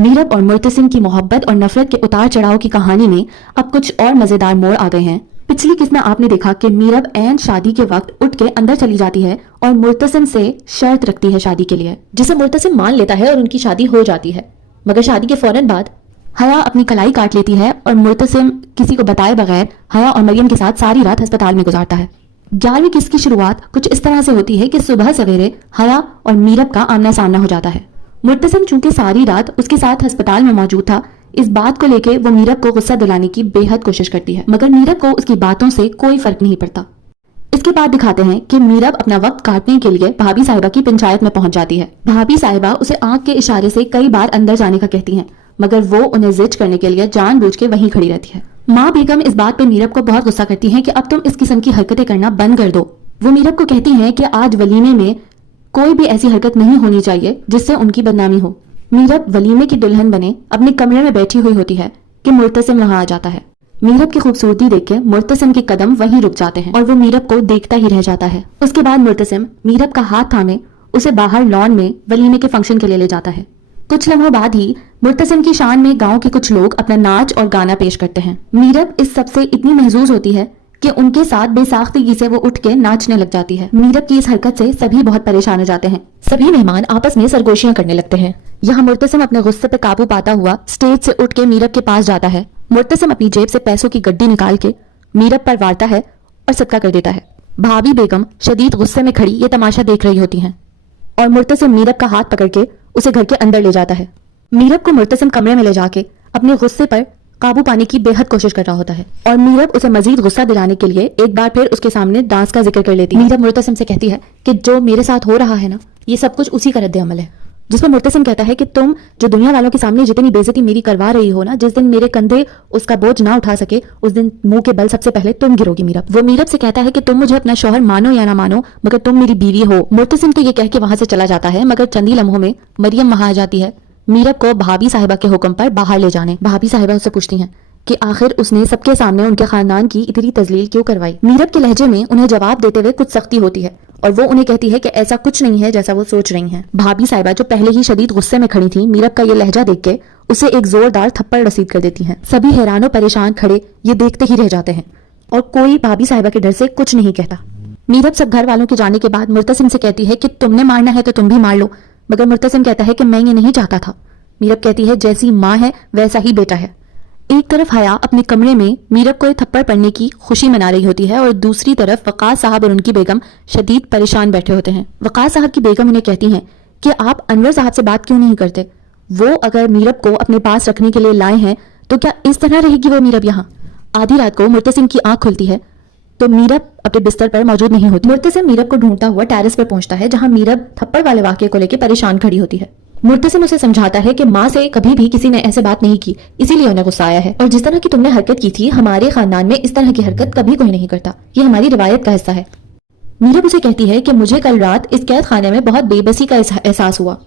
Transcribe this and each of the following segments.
मीरब और मुर्तसिम की मोहब्बत और नफरत के उतार चढ़ाव की कहानी में अब कुछ और मजेदार मोड़ आ गए हैं। पिछली किस्त में आपने देखा कि मीरब ऐन शादी के वक्त उठ के अंदर चली जाती है और मुर्तसिम से शर्त रखती है शादी के लिए, जिसे मुर्तसिम मान लेता है और उनकी शादी हो जाती है। मगर शादी के फौरन बाद हया अपनी कलाई काट लेती है और मुर्तसिम किसी को बताए बगैर हया और मरियम के साथ सारी रात अस्पताल में गुजारता है। 11वीं किस्त की शुरुआत कुछ इस तरह से होती है कि सुबह सवेरे हया और मीरब का आमना सामना हो जाता है। मुर्तसिम चूंकि सारी रात उसके साथ अस्पताल में मौजूद था, इस बात को लेके वो मीरब को गुस्सा दिलाने की बेहद कोशिश करती है, मगर मीरब को उसकी बातों से कोई फर्क नहीं पड़ता। इसके बाद दिखाते हैं कि मीरब अपना वक्त काटने के लिए भाभी साहिबा की पंचायत में पहुंच जाती है। भाभी साहिबा उसे आंख के इशारे से कई बार अंदर जाने का कहती हैं, मगर वो उन्हें जिद करने के लिए जानबूझ के वहीं खड़ी रहती है। माँ बेगम इस बात पे मीरब को बहुत गुस्सा करती हैं कि अब तुम इस किस्म की हरकतें करना बंद कर दो। वो मीरब को कहती हैं कि आज वलीमे में कोई भी ऐसी हरकत नहीं होनी चाहिए जिससे उनकी बदनामी हो। मीरब वलीमे की दुल्हन बने अपने कमरे में बैठी हुई होती है कि मुर्तसिम वहां आ जाता है। मीरब की खूबसूरती देख के मुर्तसिम के कदम वहीं रुक जाते हैं और वो मीरब को देखता ही रह जाता है। उसके बाद मुर्तसिम मीरब का हाथ थामे उसे बाहर लॉन में वलीमे के फंक्शन के लिए ले जाता है। कुछ लम्हों बाद ही मुर्तसिम की शान में गांव के कुछ लोग अपना नाच और गाना पेश करते हैं। मीरब इस सबसे इतनी महजूज होती है कि उनके साथ बेसाख्तगी से वो उठ के नाचने लग जाती है। मीरब की इस हरकत से सभी बहुत परेशान हो जाते हैं। सभी मेहमान आपस में सरगोशियां करने लगते हैं। यहाँ मुर्तसिम अपने गुस्से पे काबू पाता हुआ स्टेज से उठ के मीरब के पास जाता है। मुर्तसिम अपनी जेब से पैसों की गड्डी निकाल के मीरब पर वारता है और सदका कर देता है। भाभी बेगम शदीद गुस्से में खड़ी ये तमाशा देख रही होती हैं और मुर्तसिम मीरब का हाथ पकड़ के उसे घर के अंदर ले जाता है। मीरब को मुर्तसिम कमरे में ले जाके अपने गुस्से पर काबू पाने की बेहद कोशिश कर रहा होता है और मीरब उसे मजीद गुस्सा दिलाने के लिए एक बार फिर उसके सामने डांस का जिक्र कर लेती है। मीरब मुर्तसिम से कहती है कि जो मेरे साथ हो रहा है ना, ये सब कुछ उसी का रद्द अमल है। जिसमें मुर्तसिम कहता है कि तुम जो दुनिया वालों के सामने जितनी बेइज्जती मेरी करवा रही हो ना, जिस दिन मेरे कंधे उसका बोझ ना उठा सके उस दिन मुंह के बल सबसे पहले तुम गिरोगी। मीरब वो मीरब से कहता है कि तुम मुझे अपना शौहर मानो या ना मानो, मगर तुम मेरी बीवी हो। मुर्तसिम तो ये कह के वहां से चला जाता है, मगर चंद ही लम्हों में मरियम वहां आ जाती है मीरब को भाभी साहिबा के हुक्म पर बाहर ले जाने। भाभी साहिबा उससे पूछती हैं कि आखिर उसने सबके सामने उनके खानदान की इतनी तजलील क्यों करवाई। मीरब के लहजे में उन्हें जवाब देते हुए कुछ सख्ती होती है और वो उन्हें कहती है कि ऐसा कुछ नहीं है जैसा वो सोच रही हैं। भाभी साहिबा जो पहले ही शदीद गुस्से में खड़ी थी, मीरब का ये लहजा देख के उसे एक जोरदार थप्पड़ रसीद कर देती हैं। सभी हैरान और परेशान खड़े ये देखते ही रह जाते हैं और कोई भाभी साहिबा के डर से कुछ नहीं कहता। मीरब सब घर वालों के जाने के बाद मुर्तसिम से कहती है कि तुमने मारना है तो तुम भी मार लो, मगर मुर्तसिम कहता है कि मैं ये नहीं चाहता था। मीरब कहती है जैसी माँ है वैसा ही बेटा है। एक तरफ हया अपने कमरे में मीरब को थप्पड़ पड़ने की खुशी मना रही होती है और दूसरी तरफ वक़ास साहब और उनकी बेगम शदीद परेशान बैठे होते हैं। वक़ास साहब की बेगम उन्हें कहती हैं कि आप अनवर साहब से बात क्यों नहीं करते, वो अगर मीरब को अपने पास रखने के लिए लाए हैं तो क्या इस तरह रहेगी वो मीरब यहाँ। आधी रात को मुर्तसिम की आंख खुलती है तो मीरब अपने बिस्तर पर मौजूद नहीं होती। मुर्तसिम मीरब को ढूंढता हुआ टेरेस पर पहुंचता है जहां मीरब थप्पड़ वाले वाकये को लेकर परेशान खड़ी होती है। मुर्तसिम उसे समझाता है कि माँ से कभी भी किसी ने ऐसे बात नहीं की, इसीलिए उन्हें गुस्सा आया है, और जिस तरह की तुमने हरकत की थी हमारे खानदान में इस तरह की हरकत कभी कोई नहीं करता, ये हमारी रिवायत का हिस्सा है। मीरब उसे कहती है कि मुझे कल रात इस कैद खाने में बहुत बेबसी का एहसास हुआ।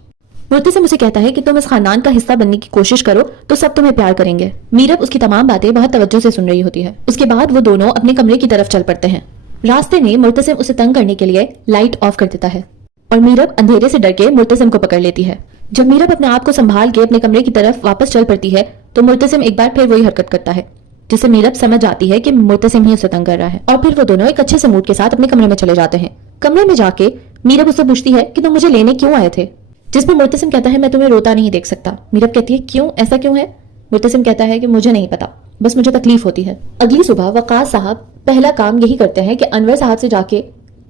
मुर्तसिम उसे कहता है कि तुम इस खानदान का हिस्सा बनने की कोशिश करो तो सब तुम्हें प्यार करेंगे। मीरब उसकी तमाम बातें बहुत तवज्जो से सुन रही होती है। उसके बाद वो दोनों अपने कमरे की तरफ चल पड़ते हैं। रास्ते में मुर्तसिम उसे तंग करने के लिए लाइट ऑफ कर देता है और मीरब अंधेरे से डर के मुर्तसिम को पकड़ लेती है। जब मीरब अपने आप को संभाल के अपने कमरे की तरफ वापस चल पड़ती है तो मुर्तसिम एक बार फिर वही हरकत करता है, जिससे मीरब समझ जाती है कि मुर्तसिम ही उसे तंग कर रहा है, और फिर वो दोनों एक अच्छे से मूड के साथ अपने कमरे में चले जाते हैं। कमरे में जाके मीरब उससे पूछती है कि तुम मुझे लेने क्यों आए थे, जिस पर मुर्तसिम कहता है मैं तुम्हें रोता नहीं देख सकता। मीरब कहती है क्यों, ऐसा क्यों है। मुर्तसिम कहता है कि मुझे नहीं पता, बस मुझे तकलीफ होती है। अगली सुबह वक़ास साहब पहला काम यही करते हैं कि अनवर साहब से जाके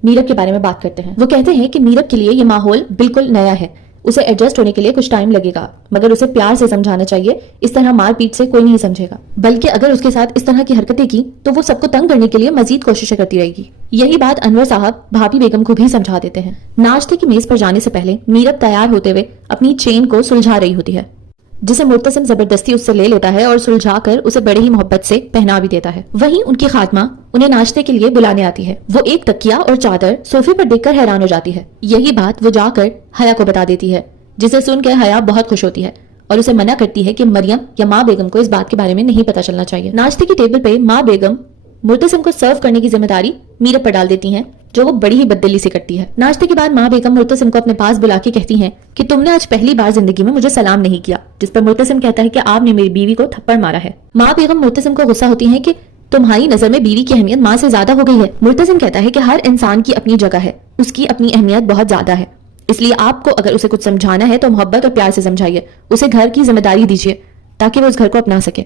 मीरब के बारे में बात करते हैं। वो कहते हैं कि मीरब के लिए ये माहौल बिल्कुल नया है, उसे एडजस्ट होने के लिए कुछ टाइम लगेगा, मगर उसे प्यार से समझाना चाहिए, इस तरह मारपीट से कोई नहीं समझेगा, बल्कि अगर उसके साथ इस तरह की हरकतें की तो वो सबको तंग करने के लिए मजीद कोशिशें करती रहेगी। यही बात अनवर साहब भाभी बेगम को भी समझा देते हैं। नाश्ते की मेज पर जाने से पहले मीरब तैयार होते हुए अपनी चेन को सुलझा रही होती है, जिसे मुर्तसिम जबरदस्ती उससे ले लेता है और सुलझाकर उसे बड़े ही मोहब्बत से पहना भी देता है। वहीं उनकी खात्मा उन्हें नाश्ते के लिए बुलाने आती है। वो एक तकिया और चादर सोफे पर देखकर हैरान हो जाती है। यही बात वो जाकर हया को बता देती है, जिसे सुनकर हया बहुत खुश होती है और उसे मना करती है कि मरियम या माँ बेगम को इस बात के बारे में नहीं पता चलना चाहिए। नाश्ते की टेबल पे माँ बेगम मुर्तसिम को सर्व करने की जिम्मेदारी मीरब पर डाल देती हैं جو وہ بڑی ہی بددلی سے کرتی ہے۔ ناشتے کے بعد ماں بیگم مرتسم کو اپنے پاس بلا کے کہتی ہیں کہ تم نے آج پہلی بار زندگی میں مجھے سلام نہیں کیا، جس پر مرتسم کہتا ہے کہ آپ نے میری بیوی کو تھپڑ مارا ہے۔ ماں بیگم مرتسم کو غصہ ہوتی ہیں کہ تمہاری نظر میں بیوی کی اہمیت ماں سے زیادہ ہو گئی ہے۔ مرتسم کہتا ہے کہ ہر انسان کی اپنی جگہ ہے، اس کی اپنی اہمیت بہت زیادہ ہے، اس لیے آپ کو اگر اسے کچھ سمجھانا ہے تو محبت اور پیار سے سمجھائیے، اسے گھر کی ذمہ داری دیجیے تاکہ وہ اس گھر کو اپنا سکے۔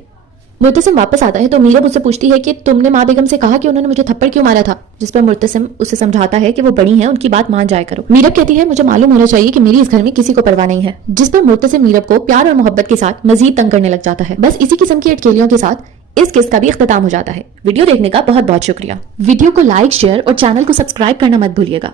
مرتسم واپس آتا ہے تو میرب اس سے پوچھتی ہے کہ تم نے ماں بیگم سے کہا کہ انہوں نے مجھے تھپڑ کیوں مارا تھا، جس پر مرتسم اسے سمجھاتا ہے کہ وہ بڑی ہیں، ان کی بات مان جایا کرو۔ میرب کہتی ہے مجھے معلوم ہونا چاہیے کہ میری اس گھر میں کسی کو پرواہ نہیں ہے، جس پر مرتسم میرب کو پیار اور محبت کے ساتھ مزید تنگ کرنے لگ جاتا ہے۔ بس اسی قسم کی اٹکیلیوں کے ساتھ اس قسط کا بھی اختتام ہو جاتا ہے۔ ویڈیو دیکھنے کا بہت بہت شکریہ۔ ویڈیو کو لائک، شیئر اور چینل کو سبسکرائب کرنا مت بھولیے گا۔